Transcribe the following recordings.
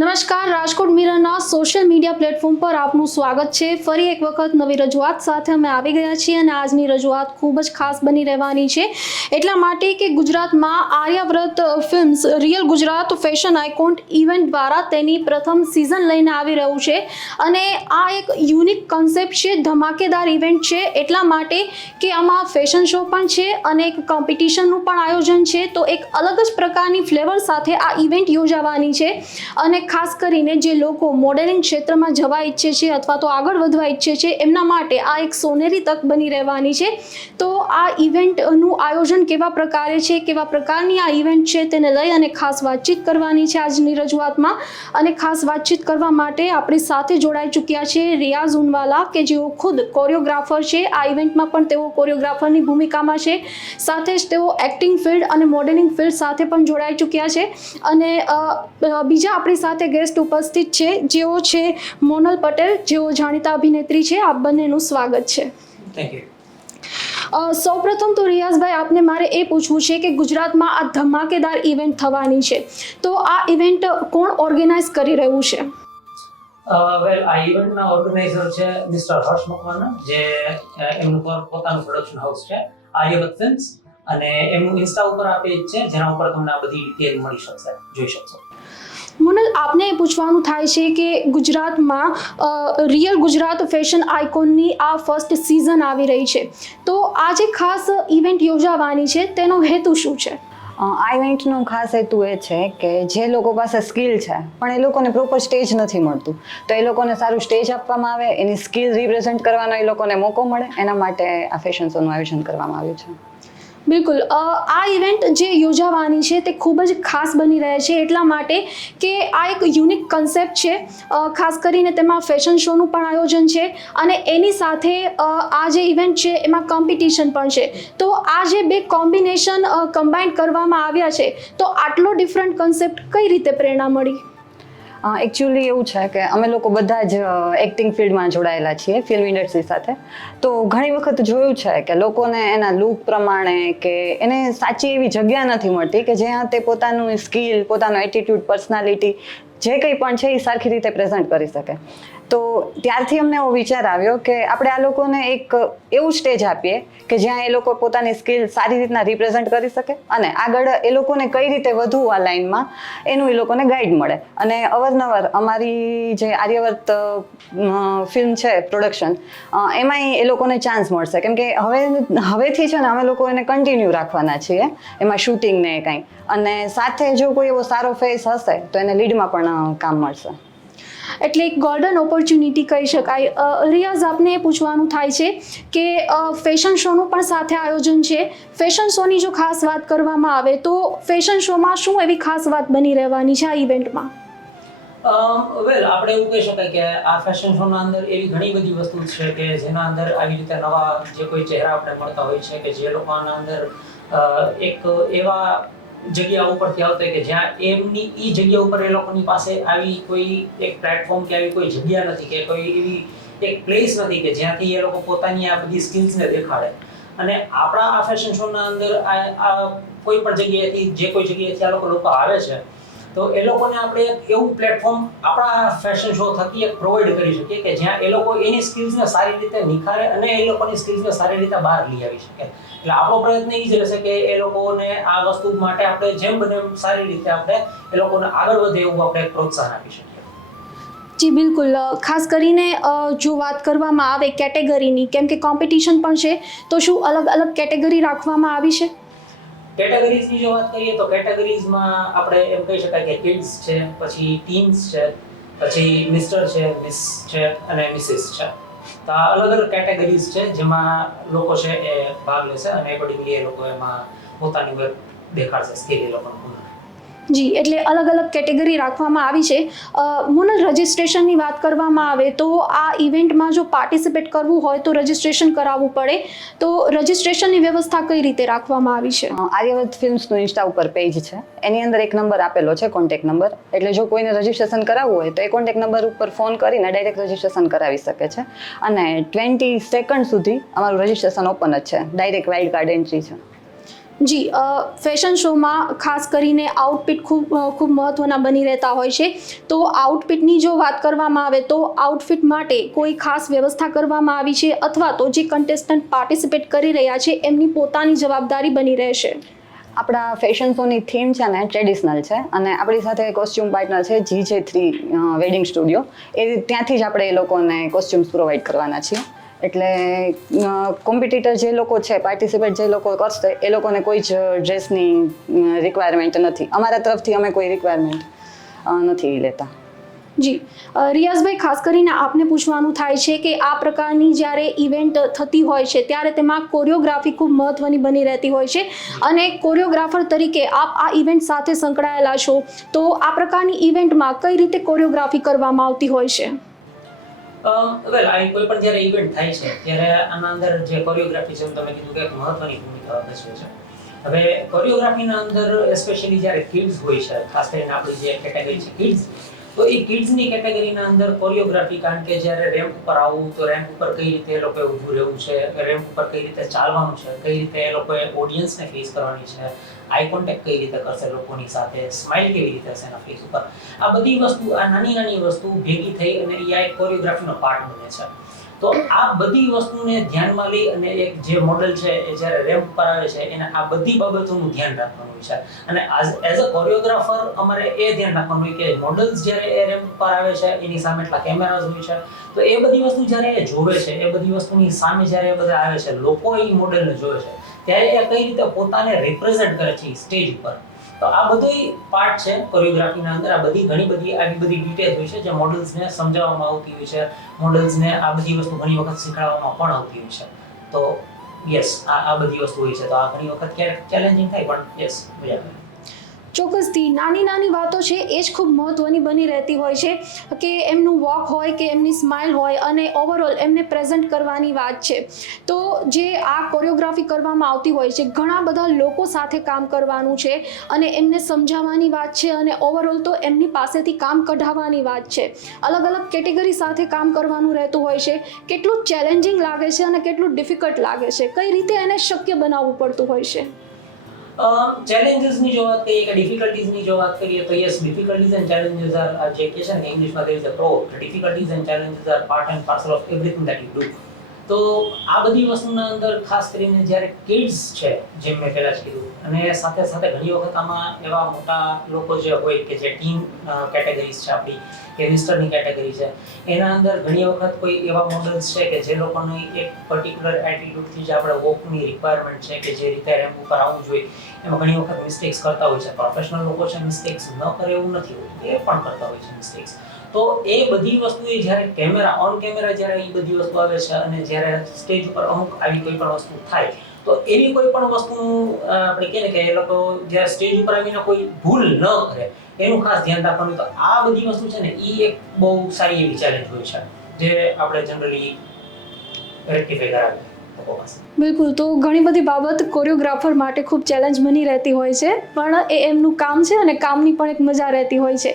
નમસ્કાર, રાજકોટ મિરરના social media platform પર આપનું સ્વાગત છે. ફરી એક વખત નવી રજૂઆત સાથે અમે આવી ગયા છીએ અને આજની રજૂઆત ખૂબ જ ખાસ બની રહેવાની છે. એટલા માટે કે ગુજરાતમાં Aryavrat films, real Gujarat fashion icon event દ્વારા તેની પ્રથમ સિઝન લઈને આવી રહ્યું છે. અને આ એક યુનિક કન્સેપ્ટ છે, ધમાકેદાર ઇવેન્ટ છે. એટલા માટે કે આમાં ફેશન શો પણ છે અને એક કોમ્પિટિશનનું પણ આયોજન છે. તો એક અલગ જ પ્રકારની ફ્લેવર સાથે આ ઇવેન્ટ યોજાવાની છે. અને ખાસ કરીને જે લોકો મોડેલિંગ ક્ષેત્રમાં જવા ઈચ્છે છે અથવા તો આગળ વધવા ઈચ્છે છે, એમના માટે આ એક સોનેરી તક બની રહેવાની છે. તો આ ઇવેન્ટનું આયોજન કેવા પ્રકારે છે, કેવા પ્રકારની આ ઇવેન્ટ છે, તેને લઈ અને ખાસ વાતચીત કરવાની છે આજની રજૂઆતમાં. અને ખાસ વાતચીત કરવા માટે આપણી સાથે જોડાઈ ચૂક્યા છે રિયાઝ ઉનવાલા, કે જેઓ ખુદ કોરિયોગ્રાફર છે. આ ઇવેન્ટમાં પણ તેઓ કોરિયોગ્રાફરની ભૂમિકામાં છે. સાથે જ તેઓ એક્ટિંગ ફિલ્ડ અને મોડેલિંગ ફિલ્ડ સાથે પણ જોડાઈ ચૂક્યા છે. અને બીજા આપણી સાથે ગેસ્ટ ઉપસ્થિત છે જેઓ છે મોનલ પટેલ જેઓ જાણીતા અભિનેત્રી છે આપ બંનેનું સ્વાગત છે. થેન્ક યુ સૌપ્રથમ તો રિયાઝભાઈ આપને મારે એ પૂછવું છે કે ગુજરાતમાં આ ધમાકેદાર ઇવેન્ટ થવાની છે. તો આ ઇવેન્ટ કોણ ઓર્ગેનાઇઝ કરી રહ્યું છે? વેલ આ ઇવેન્ટના ઓર્ગેનાઇઝર છે મિસ્ટર હર્ષ મકવાના જે એમનું પોતાનું પ્રોડક્શન હાઉસ છે આર્યવત ફિલ્મ્સ અને એમનું ઇન્સ્ટા ઉપર આ પેજ છે જેના ઉપર તમને આ બધી ડિટેલ મળી શકશે જોઈ શકશો. મોનલ, આપને એ પૂછવાનું થાય છે કે ગુજરાતમાં રિયલ ગુજરાત ફેશન આઇકોનની આ ફર્સ્ટ સિઝન આવી રહી છે. તો આ જે ખાસ ઇવેન્ટ યોજાવાની છે, તેનો હેતુ શું છે? આ ઇવેન્ટનો ખાસ હેતુ એ છે કે જે લોકો પાસે સ્કિલ છે, પણ એ લોકોને પ્રોપર સ્ટેજ નથી મળતું. તો એ લોકોને સારું સ્ટેજ આપવામાં આવે, એની સ્કિલ રિપ્રેઝેન્ટ કરવાનો એ લોકોને મોકો મળે, એના માટે આ ફેશન શોનું આયોજન કરવામાં આવ્યું છે. બિલકુલ. આ ઇવેન્ટ જે યોજાવાની છે તે ખૂબ જ ખાસ બની રહે છે એટલા માટે કે આ એક યુનિક કન્સેપ્ટ છે. ખાસ કરીને તેમાં ફેશન શોનું પણ આયોજન છે અને એની સાથે આ જે ઇવેન્ટ છે એમાં કોમ્પિટિશન પણ છે. તો આ જે બે કોમ્બિનેશન કમ્બાઈન કરવામાં આવ્યા છે તો આટલો ડિફરન્ટ કન્સેપ્ટ કઈ રીતે પ્રેરણા મળી? એકચ્યુઅલી એવું છે કે અમે લોકો બધા જ એક્ટિંગ ફિલ્ડમાં જોડાયેલા છીએ ફિલ્મ ઇન્ડસ્ટ્રી સાથે. તો ઘણી વખત જોયું છે કે લોકોને એના લુક પ્રમાણે કે એને સાચી એવી જગ્યા નથી મળતી કે જ્યાં તે પોતાનું સ્કિલ પોતાનો એટીટ્યુડ પર્સનાલિટી જે કંઈ પણ છે એ સરખી રીતે પ્રેઝન્ટ કરી શકે. તો ત્યારથી અમને એવો વિચાર આવ્યો કે આપણે આ લોકોને એક એવું સ્ટેજ આપીએ કે જ્યાં એ લોકો પોતાની સ્કિલ સારી રીતના રિપ્રેઝન્ટ કરી શકે અને આગળ એ લોકોને કઈ રીતે વધુ આ લાઇનમાં એનું એ લોકોને ગાઈડ મળે. અને અવારનવાર અમારી જે આર્યવર્ત ફિલ્મ છે પ્રોડક્શન એમાંય એ લોકોને ચાન્સ મળશે. કેમ કે હવે, હવેથી છે ને અમે લોકો એને કન્ટિન્યુ રાખવાના છીએ, એમાં શૂટિંગ ને કાંઈ. અને સાથે જો કોઈ એવો સારો ફેસ હશે, તો એને લીડમાં પણ કામ મળશે. એટલે એક ગોલ્ડન ઓપોર્ચ્યુનિટી કહી શકાય. રિયાઝ આપને એ પૂછવાનું થાય છે કે ફેશન શોનું પણ સાથે આયોજન છે. ફેશન શોની જો ખાસ વાત કરવામાં આવે તો ફેશન શોમાં શું એવી ખાસ વાત બની રહેવાની છે આ ઇવેન્ટમાં વેલ આપણે એવું કહી શકાય કે આ ફેશન શોના અંદર એવી ઘણી બધી વસ્તુ છે કે જેના અંદર આવી રીતે નવા જે કોઈ ચહેરા આપણે મળતા હોય છે કે જે લોકોના અંદર એક એવા જગ્યા ઉપરથી આવતા કે જ્યાં એમની એ જગ્યા ઉપર એ લોકોની પાસે આવી કોઈ એક પ્લેટફોર્મ કે આવી કોઈ જગ્યા નથી કે કોઈ એવી એક પ્લેસ નથી કે જ્યાંથી એ લોકો પોતાની આ બધી સ્કિલ્સને દેખાડે. અને આપણા આ ફેશન શોના અંદર આ કોઈ પણ જગ્યાએથી, જે કોઈ જગ્યાએથી આ લોકો લોકો આવે છે તો એ લોકોને આપણે એક એવું પ્લેટફોર્મ આપણા ફેશન શો થકી એક પ્રોવાઈડ કરી શકીએ કે જ્યાં એ લોકો એની સ્કિલ્સને સારી રીતે નિખારે અને એ લોકોની સ્કિલ્સને સારી રીતે બહાર લઈ આવી શકે. એટલે આપણો પ્રયત્ન એ જ રહેશે કે એ લોકોને આ વસ્તુ માટે આપણે જેમ બને સારી રીતે આપણે એ લોકોને આગળ વધે એવું આપણે પ્રોત્સાહન આપી શકીએ. જી, બિલકુલ. ખાસ કરીને જો વાત કરવામાં આવે કેટેગરીની કેમ કે કોમ્પિટિશન પણ છે, તો શું અલગ અલગ કેટેગરી રાખવામાં આવી છે? કેટેગરીઝની જો વાત કરીએ તો કેટેગરીઝમાં આપણે એમ કહી શકાય કે કિડ્સ છે, પછી ટીન્સ છે, પછી મિસ્ટર છે મિસ છે અને મિસિસ છે. તો આ અલગ અલગ કેટેગરીઝ છે જેમાં લોકો છે એ ભાગ લેશે અને એકોર્ડિંગલી એ લોકો એમાં પોતાની વર્ક દેખાડશે સ્કિલ એ લોકોનું. જી, એટલે અલગ અલગ કેટેગરી રાખવામાં આવી છે. મુનલ રજિસ્ટ્રેશનની વાત કરવામાં આવે તો આ ઇવેન્ટમાં જો પાર્ટિસિપેટ કરવું હોય તો રજિસ્ટ્રેશન કરાવવું પડે. તો રજિસ્ટ્રેશનની વ્યવસ્થા કઈ રીતે રાખવામાં આવી છે? આર્યવર્ત ફિલ્મ્સનું ઇન્સ્ટા ઉપર પેજ છે. એની અંદર એક નંબર આપેલો છે કોન્ટેક નંબર એટલે જો કોઈને રજિસ્ટ્રેશન કરાવવું હોય તો એ કોન્ટેક નંબર ઉપર ફોન કરીને ડાયરેક્ટ રજિસ્ટ્રેશન કરાવી શકે છે. અને ટ્વેન્ટી સેકન્ડ સુધી અમારું રજિસ્ટ્રેશન ઓપન જ છે. ડાયરેક્ટ વાઇલ્ડ કાર્ડ એન્ટ્રી છે. જી ફેશન શોમાં ખાસ કરીને આઉટફિટ ખૂબ ખૂબ મહત્ત્વના બની રહેતા હોય છે. તો આઉટફિટની જો વાત કરવામાં આવે તો આઉટફિટ માટે કોઈ ખાસ વ્યવસ્થા કરવામાં આવી છે અથવા તો જે કન્ટેસ્ટન્ટ પાર્ટિસિપેટ કરી રહ્યા છે એમની પોતાની જવાબદારી બની રહેશે? આપણા ફેશન શોની થીમ છે ને ટ્રેડિશનલ છે અને આપણી સાથે કોસ્ચ્યુમ પાર્ટનર છે જી જે થ્રી વેડિંગ સ્ટુડિયો એ ત્યાંથી જ આપણે એ લોકોને કોસ્ચ્યુમ્સ પ્રોવાઈડ કરવાના છીએ. એટલે કોમ્પિટિટર જે લોકો છે પાર્ટિસિપેટ જે લોકો કરશે, એ લોકોને કોઈ જ ડ્રેસની રિક્વાયરમેન્ટ નથી. અમારા તરફથી અમે કોઈ રિક્વાયરમેન્ટ નથી લેતા. જી. રિયાઝભાઈ, ખાસ કરીને આપને પૂછવાનું થાય છે કે આ પ્રકારની જ્યારે ઇવેન્ટ થતી હોય છે, ત્યારે તેમાં કોરિયોગ્રાફી ખૂબ મહત્ત્વની બની રહેતી હોય છે. અને કોરિયોગ્રાફર તરીકે આપ આ ઇવેન્ટ સાથે સંકળાયેલા છો, તો આ પ્રકારની ઇવેન્ટમાં કઈ રીતે કોરિયોગ્રાફી કરવામાં આવતી હોય છે? વેલ આ કોઈ પણ જ્યારે ઇવેન્ટ થાય છે, ત્યારે આના અંદર જે કોરિયોગ્રાફી છે તમે કીધું કે એક મહત્વની ભૂમિકા ભજવે છે. હવે કોરિયોગ્રાફીના અંદર એસ્પેશિયલી જ્યારે કિડ્સ હોય છે, ખાસ કરીને આપણી જે કેટેગરી છે કિડ્સ તો એ કિડ્સની કેટેગરીના અંદર કોરિયોગ્રાફી કારણ કે જ્યારે રેમ્પ ઉપર આવવું તો રેમ્પ ઉપર કઈ રીતે એ લોકોએ ઊભું રહેવું છે રેમ્પ ઉપર કઈ રીતે ચાલવાનું છે, કઈ રીતે એ લોકોએ ઓડિયન્સને ફેસ કરવાની છે આઈ કોન્ટેક્ટ કઈ રીતે કરશે લોકોની સાથે સ્માઇલ કેવી રીતે હશે એના ફેસ ઉપર. આ બધી વસ્તુ, આ નાની નાની વસ્તુ ભેગી થઈ અને એ આ એક કોરિયોગ્રાફીનો પાર્ટ બને છે. તો આ બધી વસ્તુને ધ્યાનમાં લઈ અને એક જે મોડલ છે, એ જ્યારે રેમ્પ પર આવે છે, એને આ બધી બાબતોનું ધ્યાન રાખવાનું હોય છે. અને એઝ અ કોરિયોગ્રાફર અમારે એ ધ્યાન રાખવાનું હોય કે મોડલ્સ જ્યારે એ રેમ્પ પર આવે છે, એની સામે એટલા કેમેરાઝ હોય છે, તો એ બધી વસ્તુ જ્યારે એ જોવે છે, એ બધી વસ્તુની સામે જ્યારે એ બધા આવે છે, લોકો એ મોડલને જોવે છે, ત્યારે એ કઈ રીતે પોતાને રિપ્રેઝેન્ટ કરે છે સ્ટેજ ઉપર. તો આ બધું પાર્ટ છે કોરિયોગ્રાફીના અંદર. આ બધી ઘણી બધી આવી બધી ડિટેલ હોય છે જે મોડલ્સને સમજાવવામાં આવતી હોય છે. મોડલ્સને આ બધી વસ્તુ ઘણી વખત શીખવાડવામાં પણ આવતી હોય છે. તો યસ આ આ બધી વસ્તુ હોય છે. તો આ ઘણી વખત ક્યારેક ચેલેન્જિંગ થાય, પણ યસ મજા આવે. ચોક્કસથી નાની નાની વાતો છે એ જ ખૂબ મહત્ત્વની બની રહેતી હોય છે કે એમનું વોક હોય કે એમની સ્માઇલ હોય અને ઓવરઓલ એમને પ્રેઝન્ટ કરવાની વાત છે. તો જે આ કોરિયોગ્રાફી કરવામાં આવતી હોય છે, ઘણા બધા લોકો સાથે કામ કરવાનું છે અને એમને સમજાવવાની વાત છે અને ઓવરઓલ તો એમની પાસેથી કામ કઢાવવાની વાત છે. અલગ અલગ કેટેગરી સાથે કામ કરવાનું રહેતું હોય છે, કેટલું ચેલેન્જિંગ લાગે છે અને કેટલું ડિફિકલ્ટ લાગે છે, કઈ રીતે એને શક્ય બનાવવું પડતું હોય છે? ચેલેન્જીસની જો વાત કરીએ કે ડિફિકલ્ટીઝની જો વાત કરીએ તો yes difficulties and challenges are જે કે છે ને ઇંગ્લિશમાં there is a pro difficulties and challenges are part and parcel of everything that you do તો આ બધી વસ્તુના અંદર ખાસ કરીને જ્યારે કિડ્સ છે, જેમ મેં પહેલાં જ કીધું, અને સાથે સાથે ઘણી વખત આમાં એવા મોટા લોકો જે હોય કે જે ટીમ કેટેગરીઝ છે આપણી, કે રિસ્ટરની કેટેગરી છે, એના અંદર ઘણી વખત કોઈ એવા મોડલ્સ છે કે જે લોકોની એક પર્ટિક્યુલર એટીટ્યુડથી જે આપણે વોકની રિક્વાયરમેન્ટ છે કે જે રીતે રેમ્પ ઉપર આવવું જોઈએ, એમાં ઘણી વખત મિસ્ટેક્સ કરતા હોય છે. પ્રોફેશનલ લોકો છે મિસ્ટેક્સ ન કરે એવું નથી હોતું, એ પણ કરતા હોય છે મિસ્ટેક્સ તો એ બધી વસ્તુ એ જ્યારે કેમેરા ઓન કેમેરા જ્યારે એ બધી વસ્તુ આવે છે અને જ્યારે સ્ટેજ ઉપર અમુક આવી કોઈ પણ વસ્તુ થાય, તો એવી કોઈ પણ વસ્તુ આપણે કહીએ ને કે એ લોકો જ્યારે સ્ટેજ ઉપર આવીને કોઈ ભૂલ ન કરે, એનું ખાસ ધ્યાન રાખવાનું તો આ બધી વસ્તુ છે ને એ એક બહુ સારી એવી ચેલેન્જ હોય છે, જે આપણે જનરલી રેક્ટિફાઈ કરાવીએ બિલકુલ. તો ઘણી બધી બાબત કોરિયોગ્રાફર માટે ખૂબ ચેલેન્જ બની રહેતી હોય છે, પણ એ એમનું કામ છે અને કામની પણ એક મજા રહેતી હોય છે.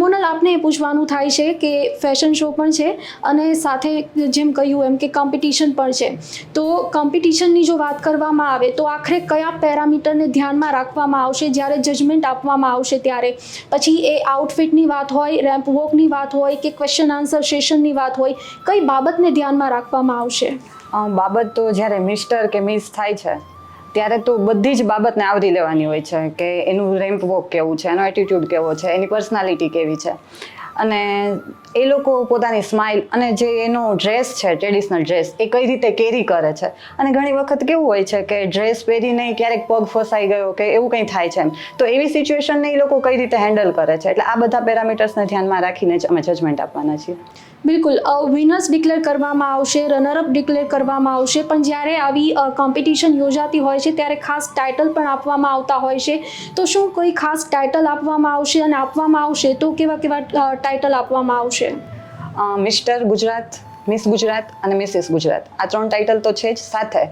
મોનલ, આપને એ પૂછવાનું થાય છે કે ફેશન શો પણ છે અને સાથે જેમ કહ્યું એમ કે કોમ્પિટિશન પણ છે. તો કોમ્પિટિશનની જો વાત કરવામાં આવે, તો આખરે કયા પેરામીટરને ધ્યાનમાં રાખવામાં આવશે? જ્યારે જજમેન્ટ આપવામાં આવશે ત્યારે. પછી એ આઉટફિટની વાત હોય રેમ્પ વોકની વાત હોય કે ક્વેશ્ચન આન્સર સેશનની વાત હોય, કઈ બાબતને ધ્યાનમાં રાખવામાં આવશે? બાબત તો જ્યારે મિસ્ટર કે મિસ થાય છે, ત્યારે તો બધી જ બાબતને આવરી લેવાની હોય છે કે એનું રેમ્પ વોક કેવું છે, એનો એટીટ્યુડ કેવો છે, એની પર્સનાલિટી કેવી છે. અને એ લોકો પોતાની સ્માઇલ અને જે એનો ડ્રેસ છે ટ્રેડિશનલ ડ્રેસ એ કઈ રીતે કેરી કરે છે. અને ઘણી વખત કેવું હોય છે કે ડ્રેસ પહેરીને ક્યારેક પગ ફસાઈ ગયો કે એવું કંઈ થાય છે એમ. તો એવી સિચ્યુએશનને એ લોકો કઈ રીતે હેન્ડલ કરે છે? એટલે આ બધા પેરામીટર્સને ધ્યાનમાં રાખીને જ અમે જજમેન્ટ આપવાના છીએ. બિલકુલ. વિનર્સ ડિક્લેર કરવામાં આવશે રનરઅપ ડિક્લેર કરવામાં આવશે, પણ જ્યારે આવી કોમ્પિટિશન યોજાતી હોય છે, ત્યારે ખાસ ટાઇટલ પણ આપવામાં આવતા હોય છે. તો શું કોઈ ખાસ ટાઇટલ આપવામાં આવશે અને આપવામાં આવશે તો કેવા કેવા ટાઇટલ આપવામાં આવશે? મિસ્ટર ગુજરાત મિસ ગુજરાત અને મિસિસ ગુજરાત. આ ત્રણ ટાઇટલ તો છે જ સાથે.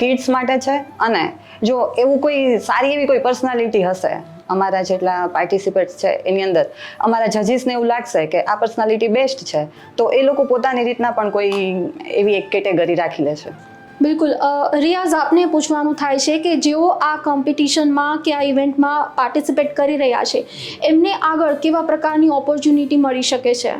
કિડ્સ માટે છે અને જો એવું કોઈ સારી એવી કોઈ પર્સનાલિટી હશે અમારા જેટલા પાર્ટિસિપેટ્સ છે એની અંદર અમારા જજીસને એવું લાગશે કે આ પર્સનાલિટી બેસ્ટ છે તો એ લોકો પોતાની રીતના પણ કોઈ એવી એક કેટેગરી રાખી લે છે. બિલકુલ. રિયાઝ આપને પૂછવાનું થાય છે કે જેઓ આ કોમ્પિટિશનમાં કે આ ઇવેન્ટમાં પાર્ટિસિપેટ કરી રહ્યા છે એમને આગળ કેવા પ્રકારની ઓપોર્ચ્યુનિટી મળી શકે છે?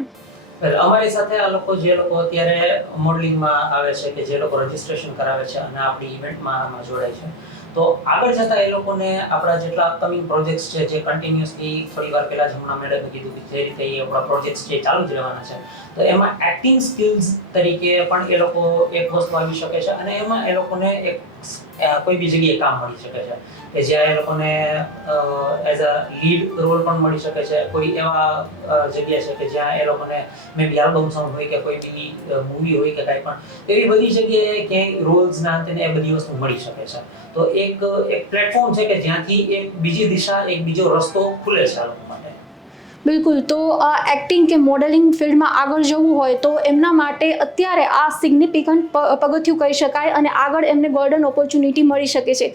અમારી સાથે આ લોકો જે લોકો અત્યારે મોડલિંગમાં આવે છે કે જે લોકો રજીસ્ટ્રેશન કરાવે છે અને આપણી ઇવેન્ટમાં જોડાય છે તો આગળ જતા એ લોકોને આપણા જેટલા અપકમિંગ પ્રોજેક્ટ્સ છે, જે કન્ટિન્યુઅસલી થોડી વાર પહેલા જ હમણાં મેડમે કીધું કે જે રીતે એ આપણા પ્રોજેક્ટ્સ છે ચાલુ જ રહેવાના છે. તો એમાં એક્ટિંગ સ્કિલ્સ તરીકે પણ એ લોકો એક વસ્તુ આવી શકે છે અને એમાં એ લોકોને એક કોઈ બી જગ્યાએ કામ મળી શકે છે. કે જ્યાં એ લોકોને એઝ અ લીડ રોલ પણ મળી શકે છે. કોઈ એવા જગ્યા છે કે જ્યાં એ લોકોને મે બી આલ્બમ સોંગ હોય કે કોઈ બી મૂવી હોય કે કાંઈ પણ, એવી બધી જગ્યાએ ક્યાંય રોલ્સ ના તેને એ બધી વસ્તુ મળી શકે છે. તો એક એક પ્લેટફોર્મ છે કે જ્યાંથી એક બીજી દિશા, એક બીજો રસ્તો ખુલે છે આ લોકો માટે. બિલકુલ. તો આ એક્ટિંગ કે મોડેલિંગ ફિલ્ડમાં આગળ જવું હોય તો એમના માટે અત્યારે આ સિગ્નિફિકન્ટ પગથિયું કહી શકાય અને આગળ એમને ગોલ્ડન ઓપોર્ચ્યુનિટી મળી શકે છે.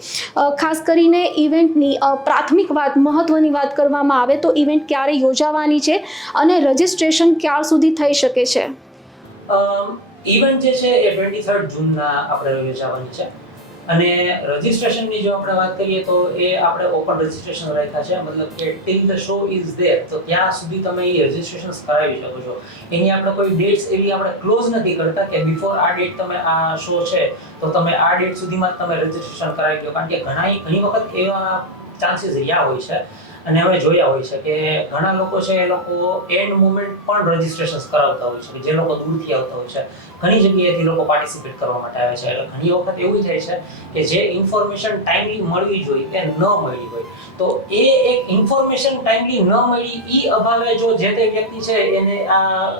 ખાસ કરીને ઇવેન્ટની પ્રાથમિક વાત મહત્ત્વની વાત કરવામાં આવે તો ઇવેન્ટ ક્યારે યોજાવાની છે અને રજિસ્ટ્રેશન ક્યાર સુધી થઈ શકે છે? ઇવેન્ટ જે છે એ ટ્વેન્ટી થર્ડ જૂનના આપણે યોજાવાની છે. અને રજિસ્ટ્રેશનની જો આપણે વાત કરીએ તો એ આપણે ઓપન રજિસ્ટ્રેશન રાખ્યા છે. મતલબ કે till the show is there તો ત્યાં સુધી તમે એ રજિસ્ટ્રેશન કરાવી શકો છો. એની આપણે કોઈ ડેટ્સ એવી આપણે ક્લોઝ નથી કરતા કે બિફોર આ ડેટ તમે આ શો છે, તો તમે આ ડેટ સુધીમાં તમે રજિસ્ટ્રેશન કરાવી દો. કારણ કે ઘણા ઘણી વખત એવા ચાન્સીસ રહ્યા હોય છે. અને હવે જોયા હોય છે કે ઘણા લોકો છે એ લોકો એન્ડ મુમેન્ટ પણ રજિસ્ટ્રેશન કરાવતા હોય છે જે લોકો દૂરથી આવતા હોય છે. ઘણી જગ્યાએથી લોકો પાર્ટિસિપેટ કરવા માટે આવે છે. એટલે ઘણી વખત એવું થાય છે કે જે ઇન્ફોર્મેશન ટાઈમલી મળવી જોઈએ તે ન મળી હોય. તો એ એક ઇન્ફોર્મેશન ટાઈમલી ન મળી ઈ અભાવે જો જે તે વ્યક્તિ છે એને આ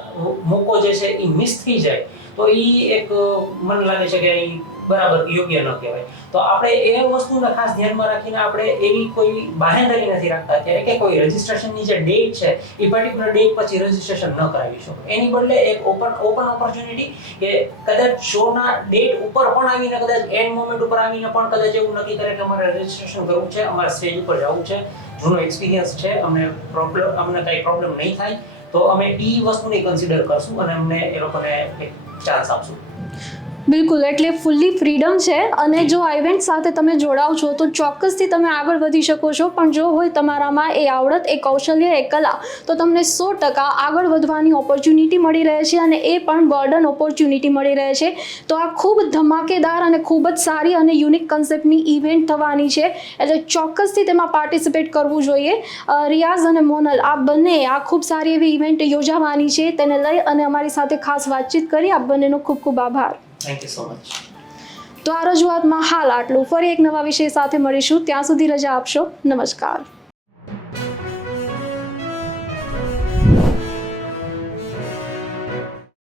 મોકો જે છે એ મિસ થઈ જાય. તો ઈ એક મને લાગે છે કે બરાબર, યોગ્ય ન કહેવાય. તો આપણે એ વસ્તુને ખાસ ધ્યાનમાં રાખીને આપણે એવી કોઈ બાહેંધરી નથી રાખતા અત્યારે કે કોઈ રજિસ્ટ્રેશનની જે ડેટ છે, એ પર્ટિક્યુલર ડેટ પછી રજિસ્ટ્રેશન ન કરાવી શકો. એની બદલે એક ઓપન ઓપન ઓપોર્ચ્યુનિટી કે કદાચ શોના ડેટ ઉપર પણ આવીને, કદાચ એન્ડ મોમેન્ટ ઉપર આવીને પણ કદાચ એવું નક્કી કરે કે અમારે રજિસ્ટ્રેશન કરવું છે, અમારે સ્ટેજ ઉપર જવું છે, જૂનો એક્સપિરિયન્સ છે, અમને પ્રોબ્લેમ અમને કંઈ પ્રોબ્લેમ નહીં થાય, તો અમે એ વસ્તુને કન્સિડર કરશું અને અમને એ લોકોને ચાન્સ આપશું બિલકુલ, એટલે ફૂલ્લી ફ્રીડમ છે અને જો આ ઇવેન્ટ સાથે તમે જોડાવ છો તો ચોક્કસથી તમે આગળ વધી શકો છો. પણ જો હોય તમારામાં એ આવડત, એ કૌશલ્ય, એ કલા, તો તમને સો ટકા આગળ વધવાની ઓપોર્ચ્યુનિટી મળી રહે છે અને એ પણ ગોર્ડન ઓપોર્ચ્યુનિટી મળી રહે છે તો આ ખૂબ ધમાકેદાર અને ખૂબ જ સારી અને યુનિક કન્સેપ્ટની ઇવેન્ટ થવાની છે. એટલે ચોક્કસથી તેમાં પાર્ટિસિપેટ કરવું જોઈએ. રિયાઝ અને મોનલ, આ બંને આ ખૂબ સારી એવી ઇવેન્ટ યોજાવાની છે. તેને લઈ અને અમારી સાથે ખાસ વાતચીત કરી. આ બંનેનો ખૂબ ખૂબ આભાર. થેન્ક યુ સો મચ તો આ રજૂઆતમાં હાલ આટલું. ફરી એક નવા વિષય સાથે મળીશું. ત્યાં સુધી રજા આપશો. નમસ્કાર.